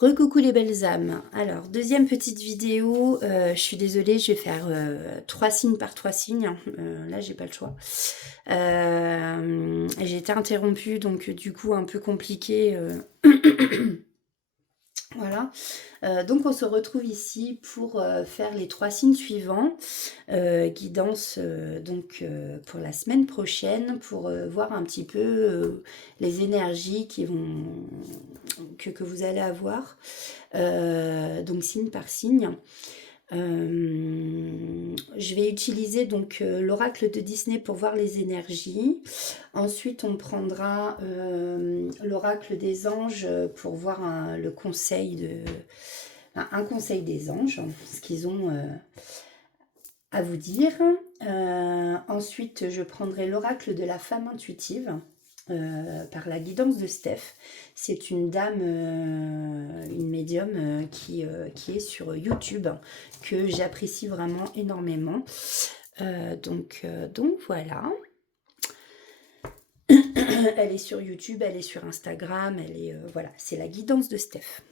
Recoucou les belles âmes. Alors, deuxième petite vidéo. Je suis désolée, je vais faire 3 signes par 3 signes. Là, j'ai pas le choix. J'ai été interrompue, donc du coup, un peu compliqué. Voilà. Donc, on se retrouve ici pour faire les 3 signes suivants. Guidance pour la semaine prochaine, pour voir un petit peu les énergies que vous allez avoir. Donc signe par signe. Je vais utiliser donc l'oracle de Disney pour voir les énergies. Ensuite, on prendra l'oracle des anges pour voir un conseil des anges, ce qu'ils ont à vous dire. Ensuite, je prendrai l'oracle de la femme intuitive. Par la guidance de Steph. C'est une dame, une médium qui est sur YouTube, que j'apprécie vraiment énormément. Donc voilà. Elle est sur YouTube, elle est sur Instagram, voilà, c'est la guidance de Steph.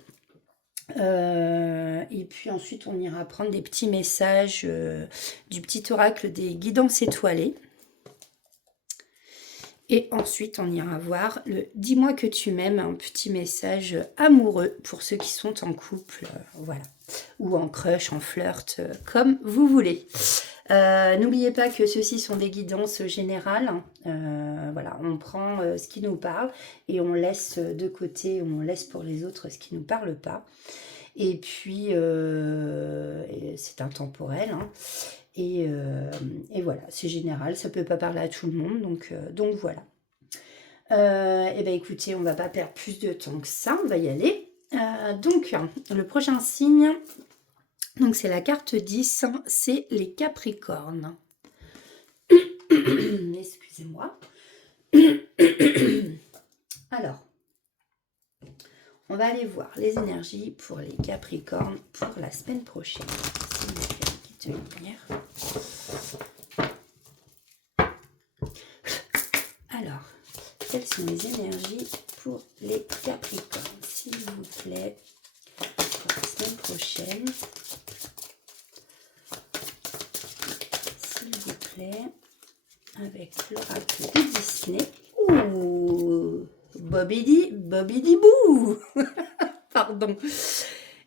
Et puis ensuite, on ira prendre des petits messages du petit oracle des guidances étoilées. Et ensuite, on ira voir le « Dis-moi que tu m'aimes », un petit message amoureux pour ceux qui sont en couple, voilà. Ou en crush, en flirt, comme vous voulez. N'oubliez pas que ceux-ci sont des guidances générales. Voilà, on prend ce qui nous parle et on laisse de côté, on laisse pour les autres ce qui ne nous parle pas. Et puis, c'est intemporel, hein. Et voilà, c'est général, ça ne peut pas parler à tout le monde, donc voilà. Et bien écoutez, on ne va pas perdre plus de temps que ça, on va y aller. Donc, le prochain signe, donc c'est la carte 10, c'est les Capricornes. Excusez-moi. Alors, on va aller voir les énergies pour les Capricornes pour la semaine prochaine. S'il vous plaît, une petite lumière. Alors, quelles sont les énergies pour les Capricornes, s'il vous plaît, pour la semaine prochaine. S'il vous plaît, avec l'oracle de Disney. Ouh, Bobidi Boo. Pardon.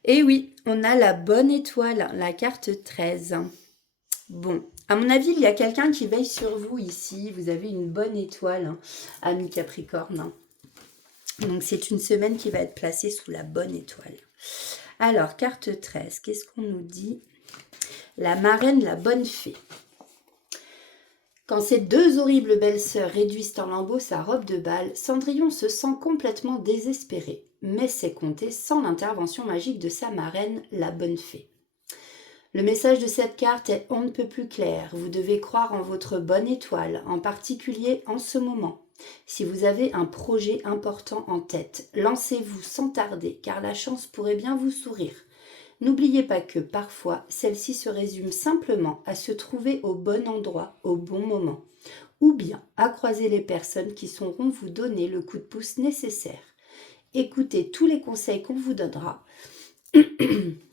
Et oui, on a la bonne étoile, la carte 13. Bon, à mon avis, il y a quelqu'un qui veille sur vous ici. Vous avez une bonne étoile, hein, ami Capricorne. Donc, c'est une semaine qui va être placée sous la bonne étoile. Alors, carte 13, qu'est-ce qu'on nous dit? La marraine, la bonne fée. Quand ces deux horribles belles-sœurs réduisent en lambeaux sa robe de bal, Cendrillon se sent complètement désespéré, mais c'est compté sans l'intervention magique de sa marraine, la bonne fée. Le message de cette carte est on ne peut plus clair. Vous devez croire en votre bonne étoile, en particulier en ce moment. Si vous avez un projet important en tête, lancez-vous sans tarder, car la chance pourrait bien vous sourire. N'oubliez pas que parfois, celle-ci se résume simplement à se trouver au bon endroit, au bon moment, ou bien à croiser les personnes qui sauront vous donner le coup de pouce nécessaire. Écoutez tous les conseils qu'on vous donnera.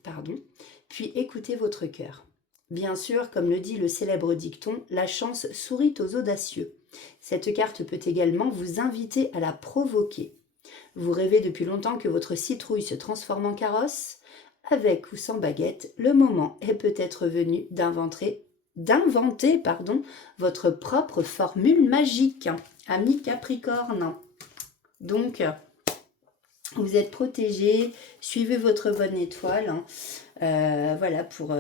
Pardon. Puis écoutez votre cœur. Bien sûr, comme le dit le célèbre dicton, la chance sourit aux audacieux. Cette carte peut également vous inviter à la provoquer. Vous rêvez depuis longtemps que votre citrouille se transforme en carrosse? Avec ou sans baguette, le moment est peut-être venu d'inventer votre propre formule magique, ami Capricorne. Donc, vous êtes protégé, suivez votre bonne étoile. Voilà, pour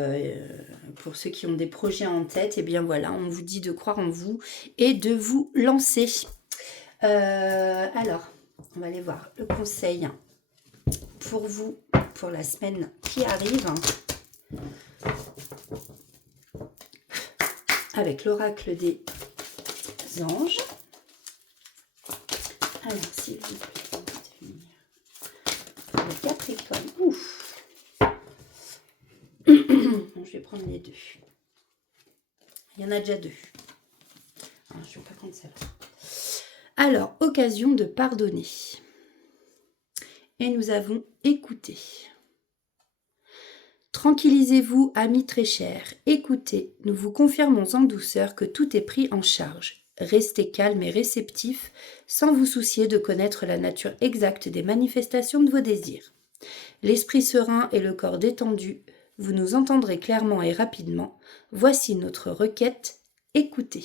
ceux qui ont des projets en tête, et bien voilà, on vous dit de croire en vous et de vous lancer. Alors, on va aller voir le conseil pour vous, pour la semaine qui arrive. Avec l'oracle des anges. Alors, s'il vous plaît. Le Capricorne. Ouf. Je vais prendre les deux. Il y en a déjà deux. Alors, je ne vais pas prendre celle-là. Alors, occasion de pardonner. et nous avons écouté. Tranquillisez-vous, amis très chers, écoutez, nous vous confirmons en douceur que tout est pris en charge. Restez calme et réceptif, sans vous soucier de connaître la nature exacte des manifestations de vos désirs. L'esprit serein et le corps détendu, vous nous entendrez clairement et rapidement. Voici notre requête, écoutez.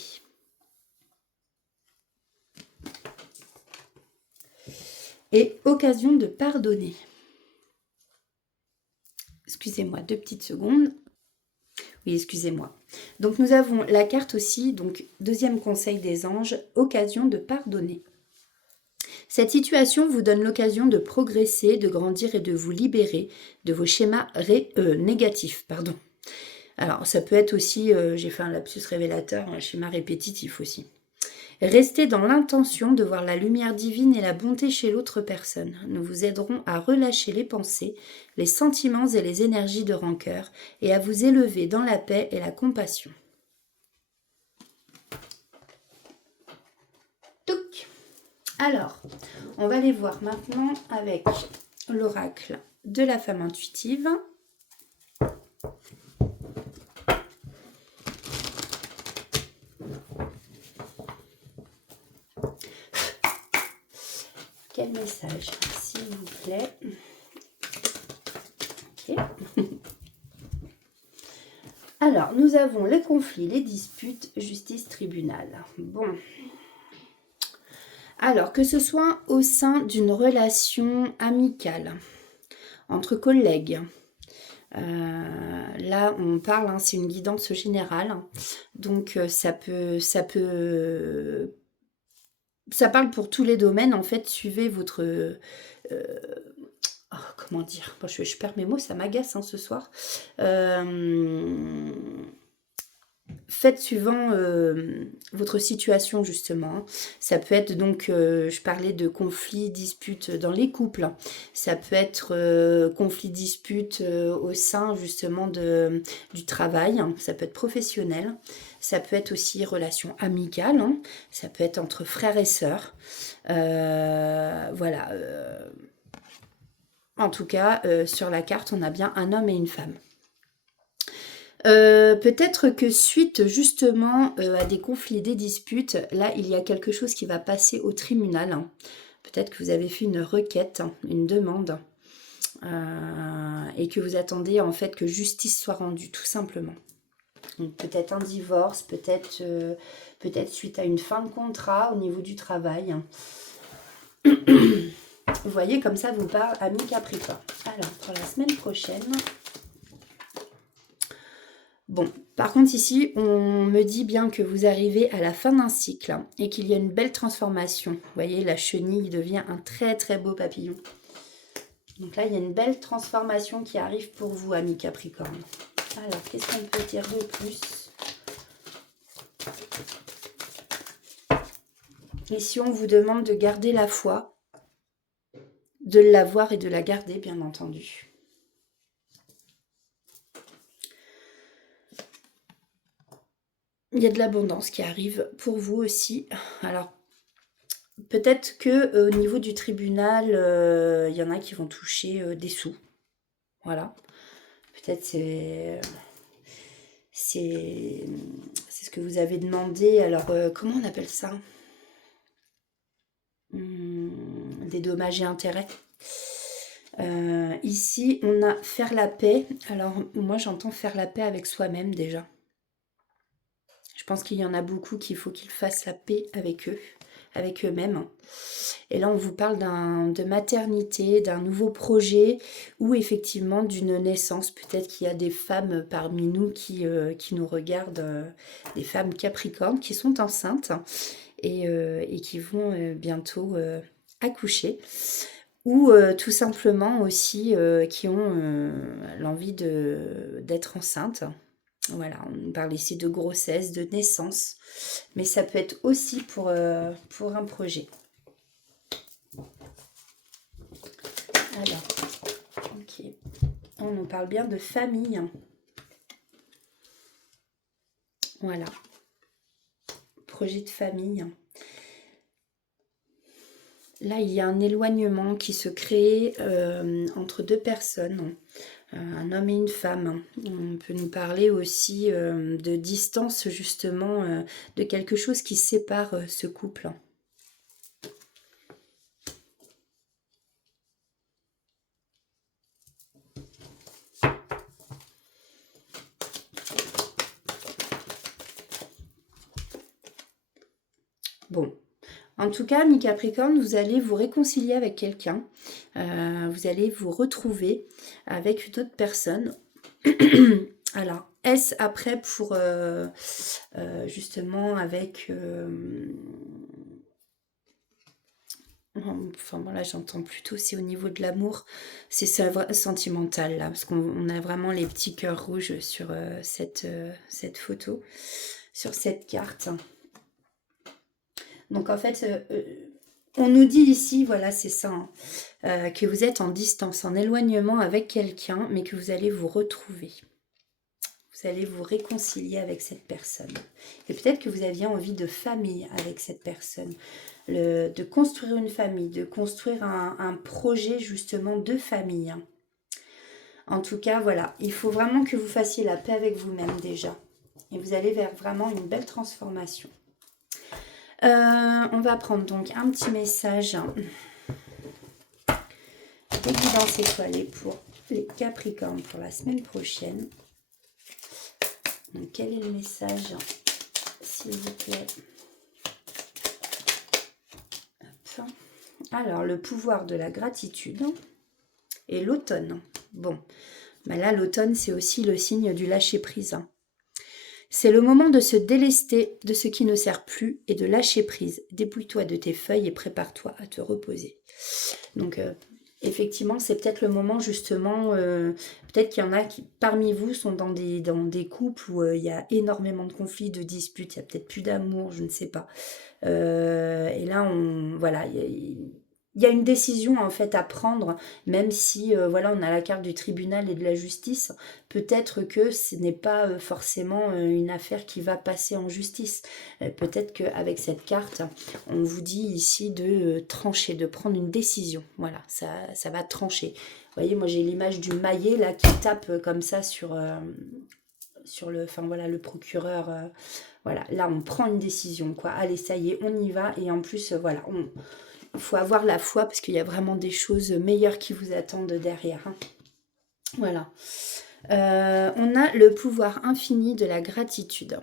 Et occasion de pardonner. Excusez-moi, 2 petites secondes. Oui, excusez-moi. Donc nous avons la carte aussi, donc deuxième conseil des anges, occasion de pardonner. Cette situation vous donne l'occasion de progresser, de grandir et de vous libérer de vos schémas négatifs. Alors ça peut être aussi, j'ai fait un lapsus révélateur, un schéma répétitif aussi. Restez dans l'intention de voir la lumière divine et la bonté chez l'autre personne. Nous vous aiderons à relâcher les pensées, les sentiments et les énergies de rancœur et à vous élever dans la paix et la compassion. Touc. Alors, on va les voir maintenant avec l'oracle de la femme intuitive. Quel message, s'il vous plaît. Ok. Alors, nous avons les conflits, les disputes, justice, tribunal. Bon. Alors, que ce soit au sein d'une relation amicale, entre collègues, là, on parle, c'est une guidance générale. Donc, ça parle pour tous les domaines. En fait, suivez votre... comment dire, bon, je perds mes mots, ça m'agace ce soir. Faites suivant votre situation justement. Ça peut être donc, je parlais de conflits, disputes dans les couples. Ça peut être conflits, disputes au sein justement du travail. Ça peut être professionnel. Ça peut être aussi relations amicales. Ça peut être entre frères et sœurs. Voilà. En tout cas, sur la carte, on a bien un homme et une femme. Peut-être que suite justement à des conflits, des disputes, là il y a quelque chose qui va passer au tribunal. Peut-être que vous avez fait une requête, une demande, et que vous attendez en fait que justice soit rendue, tout simplement. Donc peut-être un divorce, peut-être suite à une fin de contrat au niveau du travail. Vous voyez, comme ça vous parle, ami Capricorne. Alors, pour la semaine prochaine... Bon, par contre ici, on me dit bien que vous arrivez à la fin d'un cycle et qu'il y a une belle transformation. Vous voyez, la chenille devient un très très beau papillon. Donc là, il y a une belle transformation qui arrive pour vous, amis Capricorne. Alors, qu'est-ce qu'on peut dire de plus? Ici, on vous demande de garder la foi, de l'avoir et de la garder, bien entendu. Il y a de l'abondance qui arrive pour vous aussi. Alors, peut-être que au niveau du tribunal, il y en a qui vont toucher des sous. Voilà. Peut-être c'est ce que vous avez demandé. Alors, comment on appelle ça? Des dommages et intérêts. Ici, on a faire la paix. Alors, moi, j'entends faire la paix avec soi-même déjà. Je pense qu'il y en a beaucoup qu'il faut qu'ils fassent la paix avec eux, avec eux-mêmes. Et là, on vous parle de maternité, d'un nouveau projet ou effectivement d'une naissance. Peut-être qu'il y a des femmes parmi nous qui nous regardent, des femmes capricornes qui sont enceintes et qui vont bientôt accoucher. Ou tout simplement aussi qui ont l'envie d'être enceintes. Voilà, on parle ici de grossesse, de naissance, mais ça peut être aussi pour un projet. Alors, ok, on nous parle bien de famille. Voilà, projet de famille. Là, il y a un éloignement qui se crée entre deux personnes, un homme et une femme. On peut nous parler aussi de distance, justement, de quelque chose qui sépare ce couple. Bon. En tout cas, mi Capricorne, vous allez vous réconcilier avec quelqu'un. Vous allez vous retrouver avec une autre personne. Alors, est-ce après pour justement avec... enfin voilà, j'entends plutôt c'est au niveau de l'amour, c'est sentimental là, parce qu'on a vraiment les petits cœurs rouges sur cette photo, sur cette carte. Donc en fait, on nous dit ici, voilà, c'est ça, hein, que vous êtes en distance, en éloignement avec quelqu'un, mais que vous allez vous retrouver. Vous allez vous réconcilier avec cette personne. Et peut-être que vous aviez envie de famille avec cette personne, de construire une famille, de construire un projet justement de famille. Hein. En tout cas, voilà, il faut vraiment que vous fassiez la paix avec vous-même déjà. Et vous allez vers vraiment une belle transformation. On va prendre donc un petit message des guidances étoilées pour les Capricornes pour la semaine prochaine. Donc, quel est le message, s'il vous plaît? Hop. Alors, le pouvoir de la gratitude et l'automne. Bon, ben là, l'automne, c'est aussi le signe du lâcher-prise. C'est le moment de se délester de ce qui ne sert plus et de lâcher prise. Dépouille-toi de tes feuilles et prépare-toi à te reposer. Donc, effectivement, c'est peut-être le moment justement, peut-être qu'il y en a qui, parmi vous, sont dans des couples où il y a énormément de conflits, de disputes, il n'y a peut-être plus d'amour, je ne sais pas. Et là, voilà, il y a une décision en fait à prendre, même si voilà, on a la carte du tribunal et de la justice. Peut-être que ce n'est pas forcément une affaire qui va passer en justice. Peut-être qu'avec cette carte, on vous dit ici de trancher, de prendre une décision. Voilà, ça va trancher. Vous voyez, moi j'ai l'image du maillet là qui tape comme ça sur le, enfin voilà, le procureur. Voilà, là on prend une décision, quoi. Allez, ça y est, on y va. Et en plus, voilà, il faut avoir la foi parce qu'il y a vraiment des choses meilleures qui vous attendent derrière. Hein. Voilà. On a le pouvoir infini de la gratitude.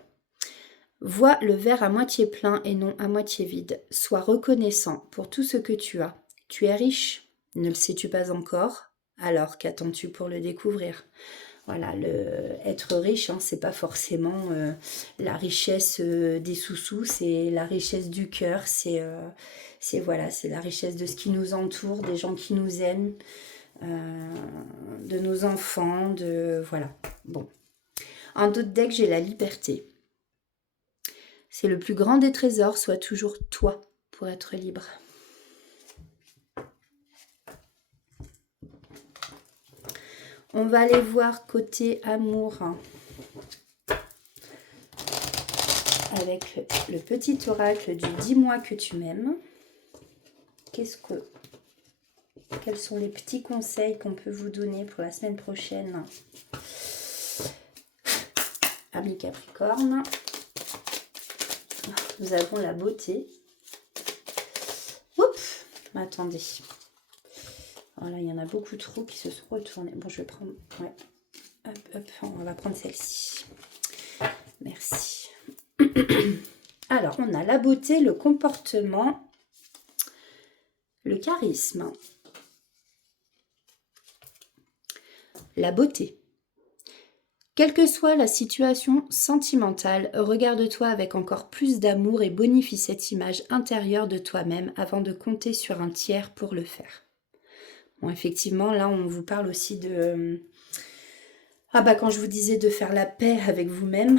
Vois le verre à moitié plein et non à moitié vide. Sois reconnaissant pour tout ce que tu as. Tu es riche, ne le sais-tu pas encore? Alors qu'attends-tu pour le découvrir? Voilà, être riche, hein, c'est pas forcément la richesse des sous-sous, c'est la richesse du cœur, c'est voilà, c'est la richesse de ce qui nous entoure, des gens qui nous aiment, de nos enfants, voilà. Bon. En d'autres decks, j'ai la liberté. C'est le plus grand des trésors, sois toujours toi pour être libre. On va aller voir côté amour avec le petit oracle du dis-moi que tu m'aimes. Quels sont les petits conseils qu'on peut vous donner pour la semaine prochaine? Amis Capricorne, nous avons la beauté. Oups, attendez. Voilà, il y en a beaucoup trop qui se sont retournés. Bon, je vais prendre... Ouais. Hop, hop, on va prendre celle-ci. Merci. Alors, on a la beauté, le comportement, le charisme. La beauté. Quelle que soit la situation sentimentale, regarde-toi avec encore plus d'amour et bonifie cette image intérieure de toi-même avant de compter sur un tiers pour le faire. Bon, effectivement, là, on vous parle aussi de... quand je vous disais de faire la paix avec vous-même,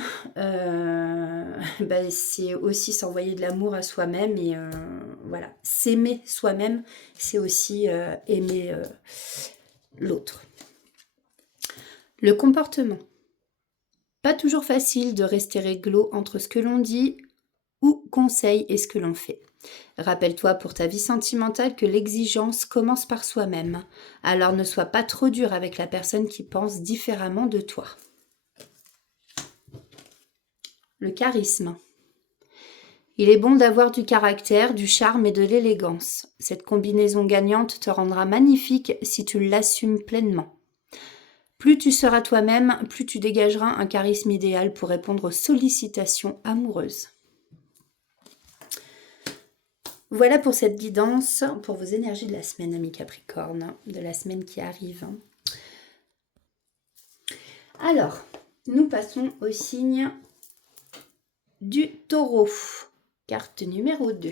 c'est aussi s'envoyer de l'amour à soi-même et voilà, s'aimer soi-même, c'est aussi aimer l'autre. Le comportement. Pas toujours facile de rester réglo entre ce que l'on dit ou conseille et ce que l'on fait. Rappelle-toi pour ta vie sentimentale que l'exigence commence par soi-même. Alors ne sois pas trop dur avec la personne qui pense différemment de toi. Le charisme. Il est bon d'avoir du caractère, du charme et de l'élégance. Cette combinaison gagnante te rendra magnifique si tu l'assumes pleinement. Plus tu seras toi-même, plus tu dégageras un charisme idéal pour répondre aux sollicitations amoureuses. Voilà pour cette guidance, pour vos énergies de la semaine, amis Capricorne, de la semaine qui arrive. Alors, nous passons au signe du Taureau. Carte numéro 2.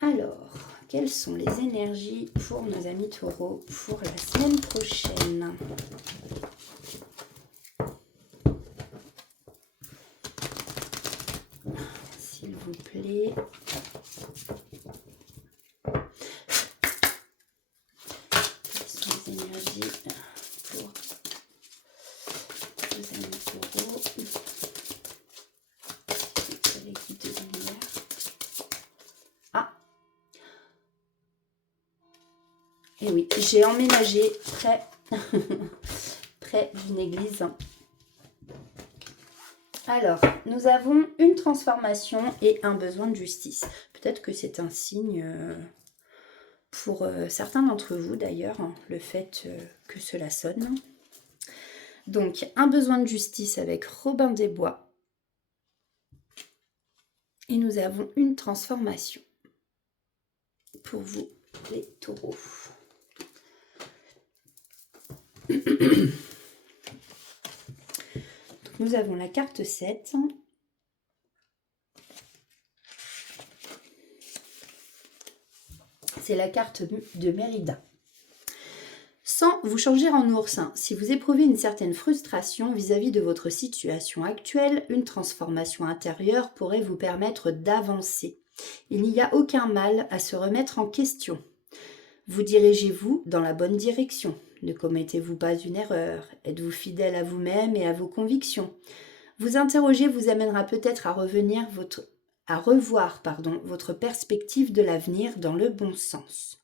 Alors, quelles sont les énergies pour nos amis taureaux pour la semaine prochaine? S'il vous plaît. Quelles sont les énergies pour nos amis taureaux? Les guides de lumière. Ah! Et oui, j'ai emménagé près d'une église. Alors, nous avons une transformation et un besoin de justice. Peut-être que c'est un signe pour certains d'entre vous d'ailleurs, hein, le fait que cela sonne. Donc, un besoin de justice avec Robin des Bois. Et nous avons une transformation pour vous, les taureaux. Nous avons la carte 7. C'est la carte de Mérida. Sans vous changer en ours, si vous éprouvez une certaine frustration vis-à-vis de votre situation actuelle, une transformation intérieure pourrait vous permettre d'avancer. Il n'y a aucun mal à se remettre en question. Vous dirigez-vous dans la bonne direction. Ne commettez-vous pas une erreur? Êtes-vous fidèle à vous-même et à vos convictions? Vous interroger vous amènera peut-être à revoir votre perspective de l'avenir dans le bon sens.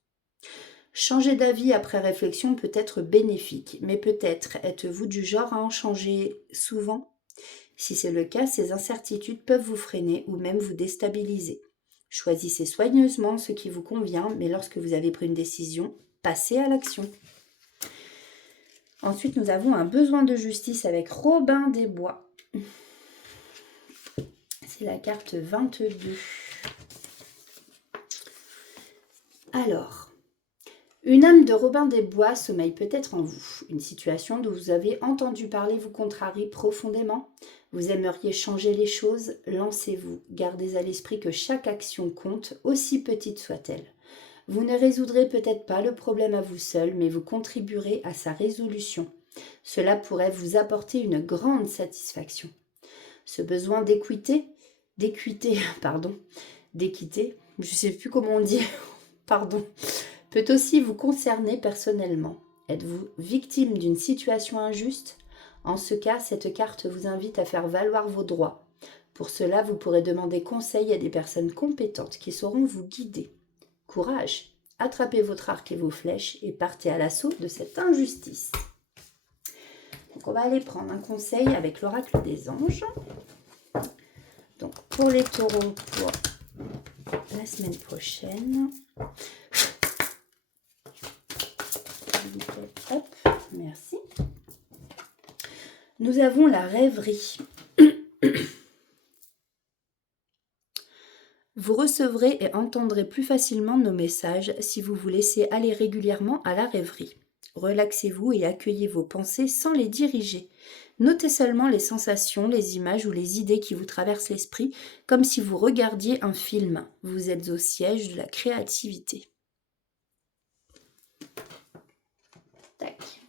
Changer d'avis après réflexion peut être bénéfique, mais peut-être êtes-vous du genre à en changer souvent? Si c'est le cas, ces incertitudes peuvent vous freiner ou même vous déstabiliser. Choisissez soigneusement ce qui vous convient, mais lorsque vous avez pris une décision, passez à l'action. Ensuite, nous avons un besoin de justice avec Robin des Bois. C'est la carte 22. Alors, une âme de Robin des Bois sommeille peut-être en vous. Une situation dont vous avez entendu parler vous contrarie profondément. Vous aimeriez changer les choses, lancez-vous. Gardez à l'esprit que chaque action compte, aussi petite soit-elle. Vous ne résoudrez peut-être pas le problème à vous seul, mais vous contribuerez à sa résolution. Cela pourrait vous apporter une grande satisfaction. Ce besoin d'équité, je ne sais plus comment on dit, pardon, peut aussi vous concerner personnellement. Êtes-vous victime d'une situation injuste? En ce cas, cette carte vous invite à faire valoir vos droits. Pour cela, vous pourrez demander conseil à des personnes compétentes qui sauront vous guider. Courage, attrapez votre arc et vos flèches et partez à l'assaut de cette injustice. Donc on va aller prendre un conseil avec l'oracle des anges. Donc pour les taureaux, pour la semaine prochaine. Hop, merci. Nous avons la rêverie. Vous recevrez et entendrez plus facilement nos messages si vous vous laissez aller régulièrement à la rêverie. Relaxez-vous et accueillez vos pensées sans les diriger. Notez seulement les sensations, les images ou les idées qui vous traversent l'esprit, comme si vous regardiez un film. Vous êtes au siège de la créativité. Tac.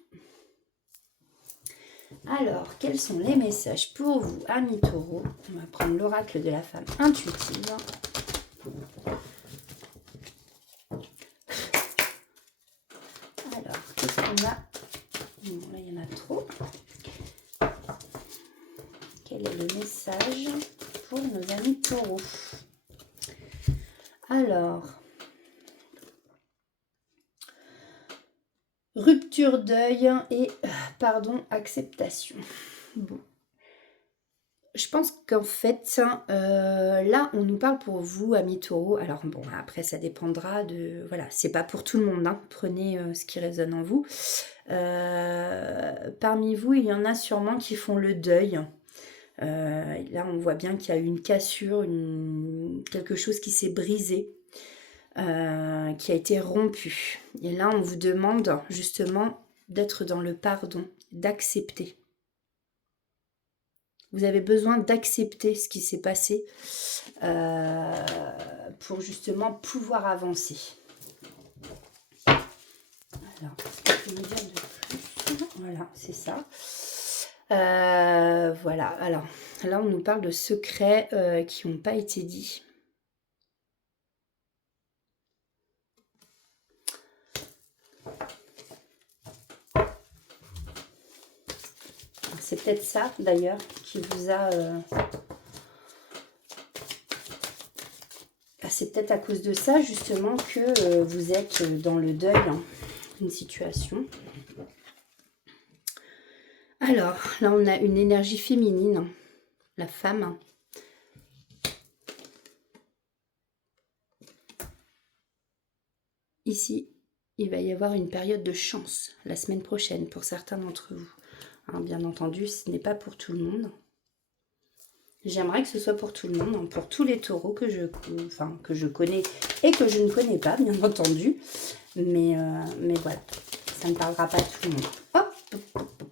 Alors, quels sont les messages pour vous, amis taureaux? On va prendre l'oracle de la femme intuitive. Alors, qu'est-ce qu'on a? Bon, là, il y en a trop. Quel est le message pour nos amis taureaux? Alors, rupture, deuil et, acceptation. Bon. Je pense qu'en fait, là, on nous parle pour vous, amis taureaux. Alors bon, après, ça dépendra de... Voilà, c'est pas pour tout le monde, hein. Prenez ce qui résonne en vous. Parmi vous, il y en a sûrement qui font le deuil. Là, on voit bien qu'il y a eu une cassure, quelque chose qui s'est brisé, qui a été rompu. Et là, on vous demande justement d'être dans le pardon, d'accepter. Vous avez besoin d'accepter ce qui s'est passé pour justement pouvoir avancer. Alors, qu'est-ce que je peux me dire de plus? Voilà, c'est ça. Voilà, alors là on nous parle de secrets qui n'ont pas été dits. C'est peut-être ça d'ailleurs qui vous a... c'est peut-être à cause de ça justement que vous êtes dans le deuil d'une situation. Alors, là, on a une énergie féminine, la femme. Ici, il va y avoir une période de chance la semaine prochaine pour certains d'entre vous. Hein, bien entendu, ce n'est pas pour tout le monde. J'aimerais que ce soit pour tout le monde, hein, pour tous les taureaux que je connais et que je ne connais pas, bien entendu. Mais voilà, ça ne parlera pas à tout le monde. Hop, hop, hop, hop, hop.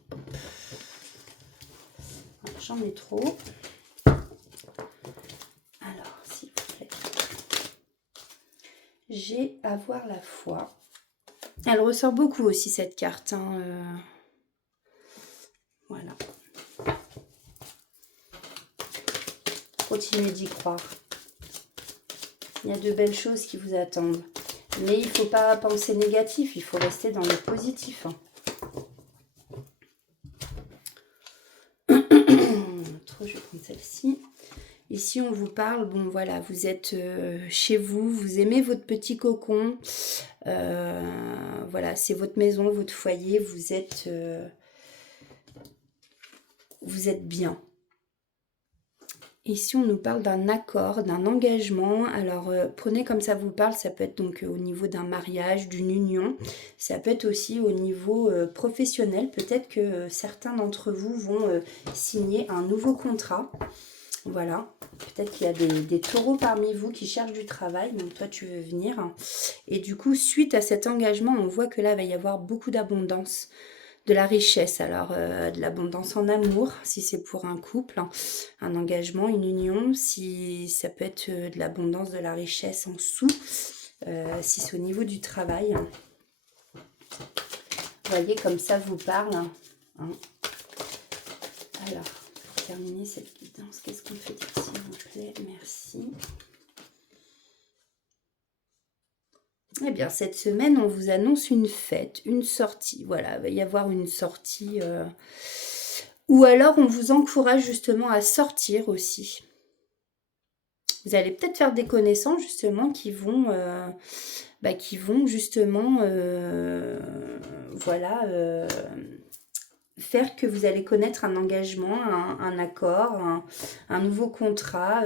J'en ai trop. Alors, s'il vous plaît. J'ai avoir la foi. Elle ressort beaucoup aussi, cette carte. Hein, voilà. Continuez d'y croire. Il y a de belles choses qui vous attendent. Mais il ne faut pas penser négatif, il faut rester dans le positif. Je vais prendre celle-ci. Ici, on vous parle, bon voilà, vous êtes chez vous, vous aimez votre petit cocon. Voilà, c'est votre maison, votre foyer, vous êtes bien. Ici, on nous parle d'un accord, d'un engagement. Alors, prenez comme ça vous parle, ça peut être donc au niveau d'un mariage, d'une union. Ça peut être aussi au niveau professionnel. Peut-être que certains d'entre vous vont signer un nouveau contrat. Voilà. Peut-être qu'il y a des taureaux parmi vous qui cherchent du travail. Donc, toi, tu veux venir. Et du coup, suite à cet engagement, on voit que là, il va y avoir beaucoup d'abondance. De la richesse, alors de l'abondance en amour, si c'est pour un couple, hein, un engagement, une union, si ça peut être de l'abondance, de la richesse en sous, si c'est au niveau du travail. Vous voyez, comme ça vous parle. Hein. Alors, pour terminer cette guidance, qu'est-ce qu'on fait dire, s'il vous plaît? Merci. Eh bien, cette semaine, on vous annonce une fête, une sortie. Voilà, il va y avoir une sortie. Ou alors, on vous encourage justement à sortir aussi. Vous allez peut-être faire des connaissances justement qui vont justement, voilà, faire que vous allez connaître un engagement, un accord, un nouveau contrat.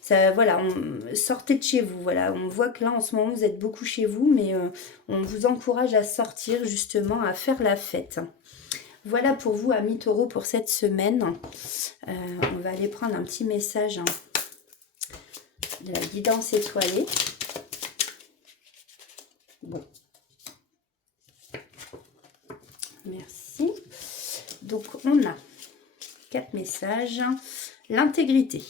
Ça, voilà, sortez de chez vous. Voilà, on voit que là, en ce moment, vous êtes beaucoup chez vous, mais on vous encourage à sortir, justement, à faire la fête. Voilà pour vous, amis taureaux, pour cette semaine. On va aller prendre un petit message de la guidance étoilée. Bon. Merci. Donc, on a 4 messages. L'intégrité.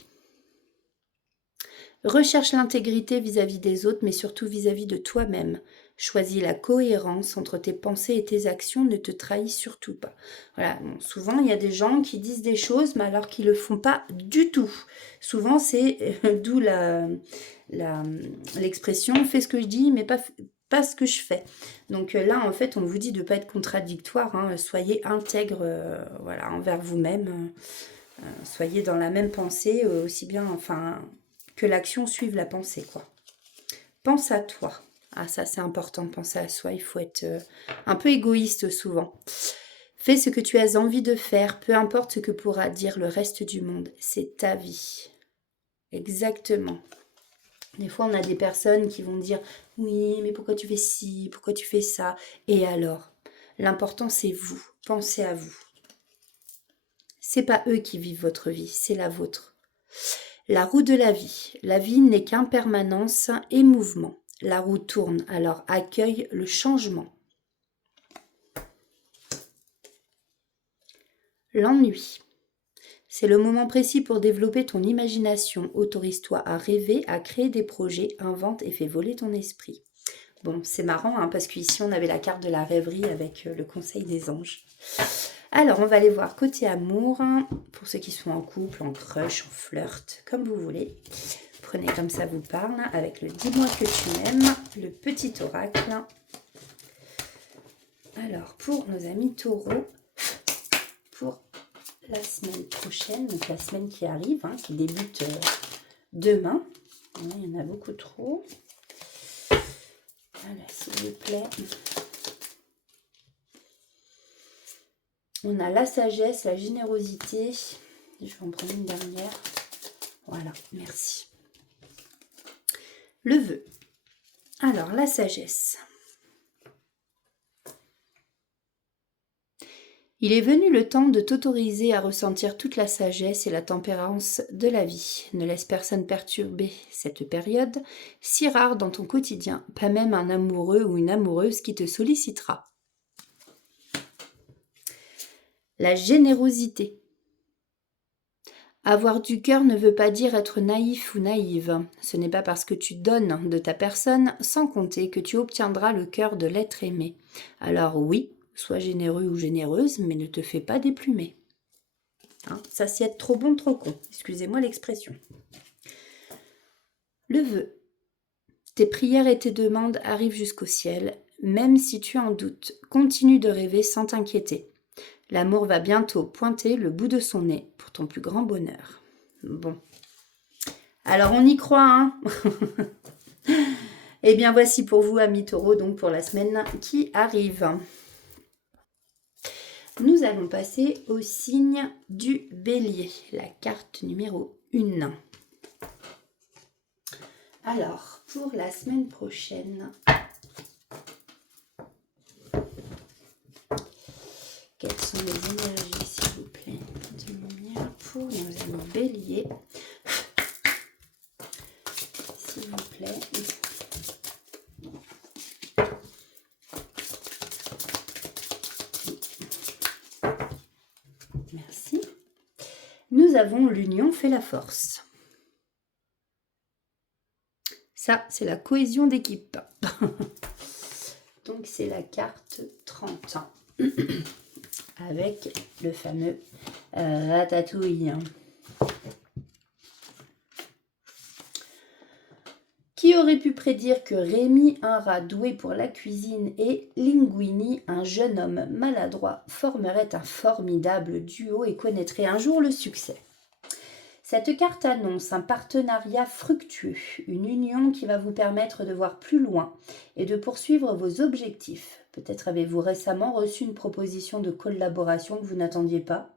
Recherche l'intégrité vis-à-vis des autres, mais surtout vis-à-vis de toi-même. Choisis la cohérence entre tes pensées et tes actions. Ne te trahis surtout pas. Voilà. Bon, souvent, il y a des gens qui disent des choses, mais alors qu'ils ne le font pas du tout. Souvent, c'est d'où l'expression « fais ce que je dis, mais pas ce que je fais ». Donc là, en fait, on vous dit de ne pas être contradictoire. Hein, soyez intègre voilà, envers vous-même. Soyez dans la même pensée, aussi bien... enfin que l'action suive la pensée, quoi. pense à toi. Ah, ça, c'est important de penser à soi. Il faut être un peu égoïste souvent. Fais ce que tu as envie de faire, peu importe ce que pourra dire le reste du monde. C'est ta vie. Exactement. Des fois, on a des personnes qui vont dire « Oui, mais pourquoi tu fais ci? Pourquoi tu fais ça ?» Et alors? L'important, c'est vous. Pensez à vous. C'est pas eux qui vivent votre vie, c'est la vôtre. La roue de la vie. La vie n'est qu'impermanence et mouvement. La roue tourne, alors accueille le changement. L'ennui. C'est le moment précis pour développer ton imagination. Autorise-toi à rêver, à créer des projets, invente et fais voler ton esprit. Bon, c'est marrant, hein, parce qu'ici, on avait la carte de la rêverie avec le conseil des anges. Alors, on va aller voir côté amour, hein, pour ceux qui sont en couple, en crush, en flirt, comme vous voulez. Prenez comme ça vous parle, avec le « Dis-moi que tu m'aimes », le petit oracle. Alors, pour nos amis taureaux, pour la semaine prochaine, donc la semaine qui arrive, hein, qui débute demain. Il y en a beaucoup trop. Voilà, s'il vous plaît. On a la sagesse, la générosité. Je vais en prendre une dernière. Voilà, merci. Le vœu. Alors, la sagesse. Il est venu le temps de t'autoriser à ressentir toute la sagesse et la tempérance de la vie. Ne laisse personne perturber cette période, si rare dans ton quotidien, pas même un amoureux ou une amoureuse qui te sollicitera. La générosité. Avoir du cœur ne veut pas dire être naïf ou naïve. Ce n'est pas parce que tu donnes de ta personne sans compter que tu obtiendras le cœur de l'être aimé. Alors oui, sois généreux ou généreuse, mais ne te fais pas déplumer. Hein, ça c'est être trop bon, trop con. Excusez-moi l'expression. Le vœu. Tes prières et tes demandes arrivent jusqu'au ciel. Même si tu en doutes, continue de rêver sans t'inquiéter. L'amour va bientôt pointer le bout de son nez pour ton plus grand bonheur. Bon. Alors on y croit, hein. Eh bien voici pour vous, amis taureaux, donc pour la semaine qui arrive. Nous allons passer au signe du bélier, la carte numéro 1. Alors, pour la semaine prochaine, quelles sont les énergies, s'il vous plaît, de lumière pour nos amis béliers, s'il vous plaît. Merci. Nous avons l'union fait la force. Ça, c'est la cohésion d'équipe. Donc, c'est la carte 30 ans. Avec le fameux ratatouille. Qui aurait pu prédire que Rémi, un rat doué pour la cuisine, et Linguini, un jeune homme maladroit, formeraient un formidable duo et connaîtraient un jour le succès? Cette carte annonce un partenariat fructueux, une union qui va vous permettre de voir plus loin et de poursuivre vos objectifs. Peut-être avez-vous récemment reçu une proposition de collaboration que vous n'attendiez pas,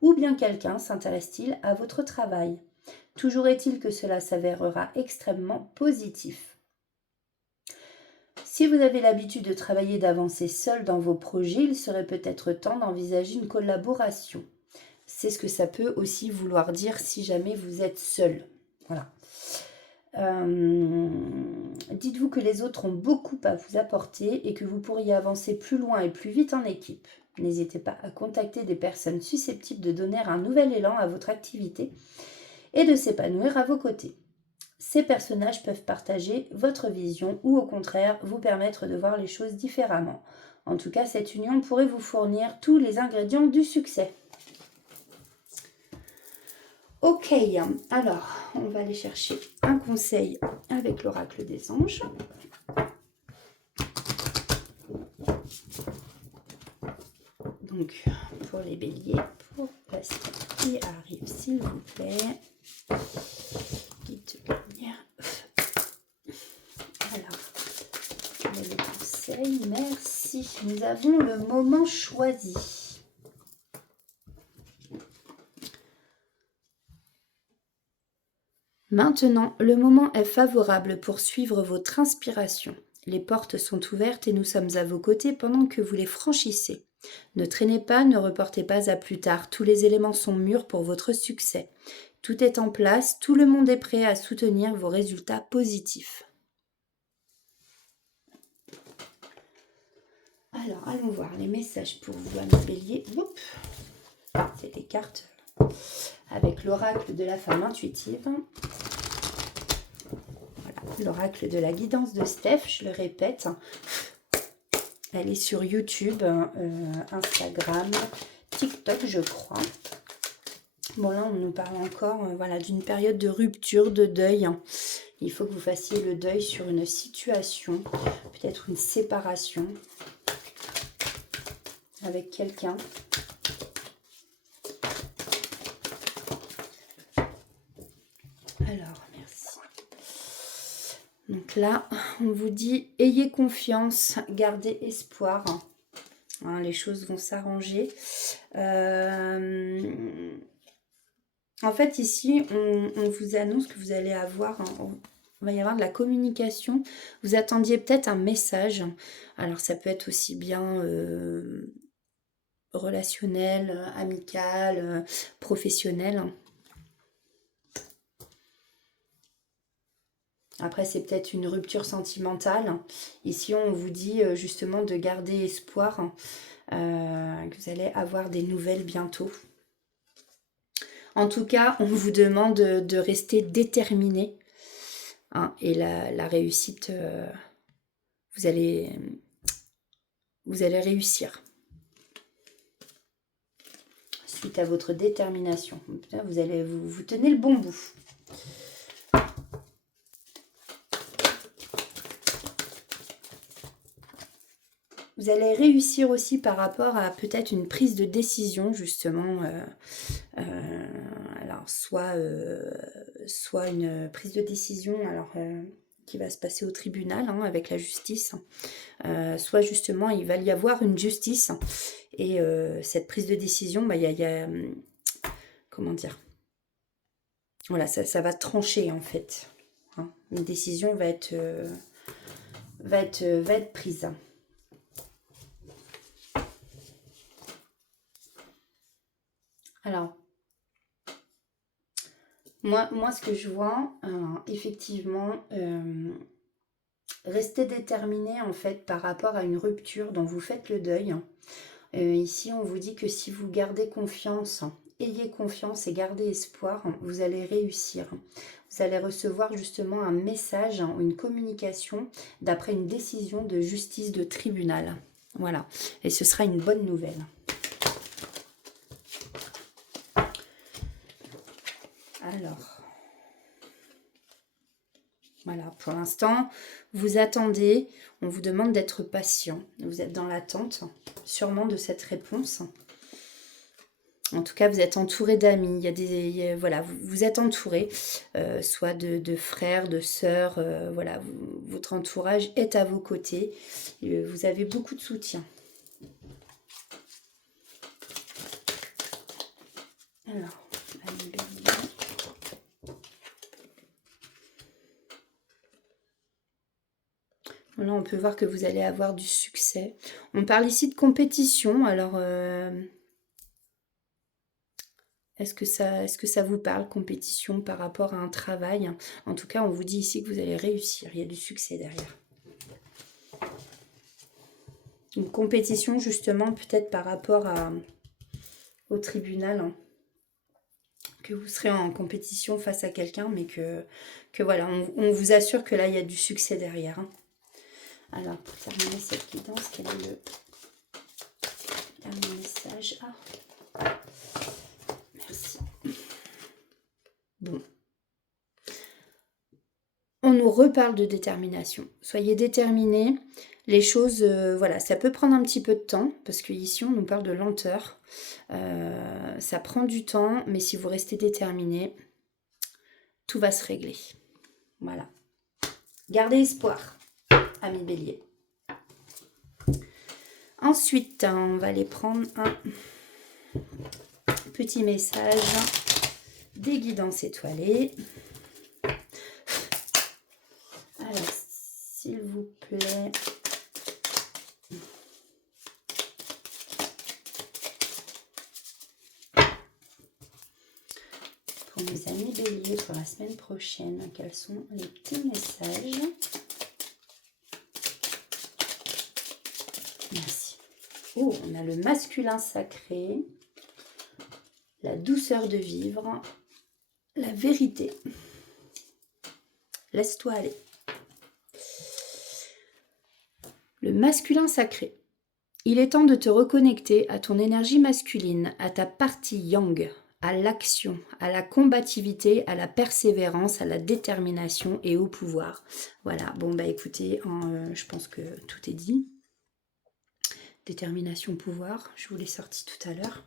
ou bien quelqu'un s'intéresse-t-il à votre travail. Toujours est-il que cela s'avérera extrêmement positif. Si vous avez l'habitude de travailler et d'avancer seul dans vos projets, il serait peut-être temps d'envisager une collaboration. C'est ce que ça peut aussi vouloir dire si jamais vous êtes seul. Voilà. Dites-vous que les autres ont beaucoup à vous apporter et que vous pourriez avancer plus loin et plus vite en équipe. N'hésitez pas à contacter des personnes susceptibles de donner un nouvel élan à votre activité et de s'épanouir à vos côtés. Ces personnages peuvent partager votre vision ou au contraire vous permettre de voir les choses différemment. En tout cas, cette union pourrait vous fournir tous les ingrédients du succès. Ok, alors on va aller chercher un conseil avec l'oracle des anges. Donc pour les béliers, pour la semaine qui arrive, s'il vous plaît. Guide de lumière. merci. Nous avons le moment choisi. Maintenant, le moment est favorable pour suivre votre inspiration. Les portes sont ouvertes et nous sommes à vos côtés pendant que vous les franchissez. Ne traînez pas, ne reportez pas à plus tard. Tous les éléments sont mûrs pour votre succès. Tout est en place, tout le monde est prêt à soutenir vos résultats positifs. Alors, allons voir les messages pour vous, amis bélier. C'est des cartes avec l'oracle de la femme intuitive. Voilà, l'oracle de la guidance de Steph, je le répète. Elle est sur YouTube, Instagram, TikTok, je crois. Bon, là, on nous parle encore voilà, d'une période de rupture, de deuil. Il faut que vous fassiez le deuil sur une situation, peut-être une séparation avec quelqu'un. Alors, merci. Donc là, on vous dit, ayez confiance, gardez espoir. Hein, les choses vont s'arranger. En fait, ici, on vous annonce que vous allez avoir... il va y avoir de la communication. Vous attendiez peut-être un message. Alors, ça peut être aussi bien relationnel, amical, professionnel. Après, c'est peut-être une rupture sentimentale. Ici, on vous dit justement de garder espoir, que vous allez avoir des nouvelles bientôt. En tout cas, on vous demande de rester déterminé. Hein, et la réussite, vous allez réussir. Suite à votre détermination. Vous allez vous tenez le bon bout. Vous allez réussir aussi par rapport à peut-être une prise de décision, justement. Alors, soit une prise de décision qui va se passer au tribunal avec la justice, soit justement il va y avoir une justice. Et cette prise de décision, il y a comment dire, voilà, ça va trancher en fait. Hein. Une décision va être prise. Alors, moi, ce que je vois, effectivement, restez déterminé en fait par rapport à une rupture dont vous faites le deuil. Ici, on vous dit que si vous gardez confiance, ayez confiance et gardez espoir, vous allez réussir. Vous allez recevoir justement un message ou une communication d'après une décision de justice de tribunal. Voilà, et ce sera une bonne nouvelle. Alors, voilà, pour l'instant, vous attendez, on vous demande d'être patient. Vous êtes dans l'attente, sûrement, de cette réponse. En tout cas, vous êtes entouré d'amis. Voilà, vous êtes entouré, soit de frères, de sœurs. Voilà, votre entourage est à vos côtés. Vous avez beaucoup de soutien. Alors, là, on peut voir que vous allez avoir du succès. On parle ici de compétition. Alors, est-ce que ça vous parle, compétition par rapport à un travail? En tout cas, on vous dit ici que vous allez réussir. Il y a du succès derrière. Une compétition, justement, peut-être par rapport au tribunal. Que vous serez en compétition face à quelqu'un, mais que voilà, on vous assure que là, il y a du succès derrière. Alors, pour terminer cette guidance, quel est le dernier message? Merci. Bon. On nous reparle de détermination. Soyez déterminés. Les choses, voilà, ça peut prendre un petit peu de temps, parce qu'ici, on nous parle de lenteur. Ça prend du temps, mais si vous restez déterminés, tout va se régler. Voilà. Gardez espoir, amis bélier. Ensuite, on va aller prendre un petit message des guidances étoilées. Alors, s'il vous plaît. Pour mes amis béliers pour la semaine prochaine, quels sont les petits messages? Merci. Oh, on a le masculin sacré, la douceur de vivre, la vérité. Laisse-toi aller. Le masculin sacré. Il est temps de te reconnecter à ton énergie masculine, à ta partie yang, à l'action, à la combativité, à la persévérance, à la détermination et au pouvoir. Voilà, bon bah écoutez, je pense que tout est dit. Détermination, pouvoir, je vous l'ai sorti tout à l'heure.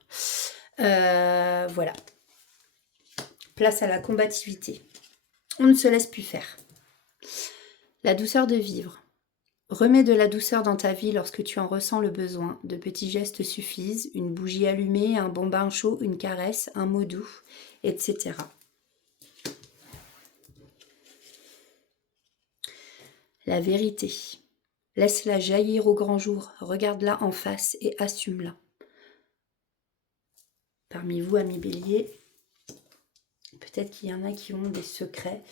Voilà. Place à la combativité. On ne se laisse plus faire. La douceur de vivre. Remets de la douceur dans ta vie lorsque tu en ressens le besoin. De petits gestes suffisent, une bougie allumée, un bon bain chaud, une caresse, un mot doux, etc. La vérité. Laisse-la jaillir au grand jour, regarde-la en face et assume-la. Parmi vous, amis béliers, peut-être qu'il y en a qui ont des secrets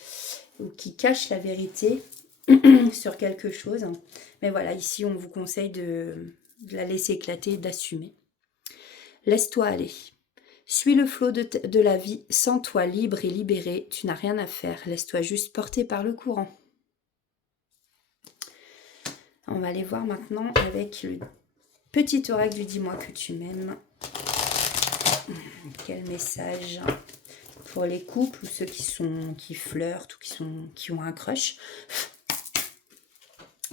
ou qui cachent la vérité sur quelque chose. Mais voilà, ici, on vous conseille de la laisser éclater, d'assumer. Laisse-toi aller. Suis le flot de la vie. Sens-toi libre et libéré. Tu n'as rien à faire. Laisse-toi juste porter par le courant. On va aller voir maintenant avec le petit oracle du dis-moi que tu m'aimes. Quel message pour les couples ou ceux qui flirtent ou qui ont un crush.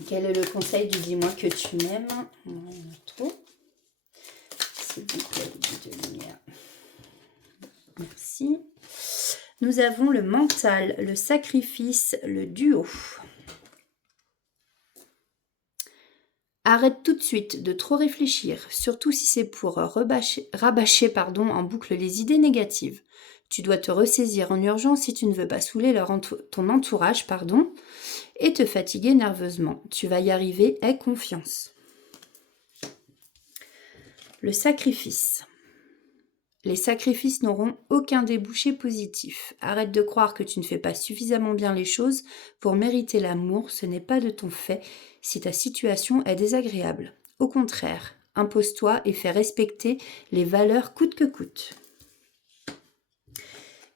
Quel est le conseil du dis-moi que tu m'aimes? Il y en a trop. S'il vous plaît, les bouts de lumière. Merci. Nous avons le mental, le sacrifice, le duo. Arrête tout de suite de trop réfléchir, surtout si c'est pour rabâcher en boucle les idées négatives. Tu dois te ressaisir en urgence si tu ne veux pas saouler ton entourage, et te fatiguer nerveusement. Tu vas y arriver, aie confiance. Le sacrifice. Les sacrifices n'auront aucun débouché positif. Arrête de croire que tu ne fais pas suffisamment bien les choses pour mériter l'amour, ce n'est pas de ton fait si ta situation est désagréable. Au contraire, impose-toi et fais respecter les valeurs coûte que coûte.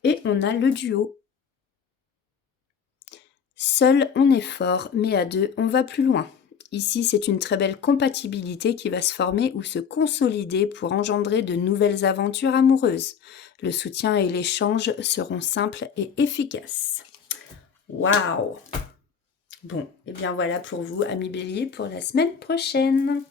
Et on a le duo. Seul, on est fort, mais à deux, on va plus loin. Ici, c'est une très belle compatibilité qui va se former ou se consolider pour engendrer de nouvelles aventures amoureuses. Le soutien et l'échange seront simples et efficaces. Waouh! Bon, et bien voilà pour vous, amis béliers, pour la semaine prochaine.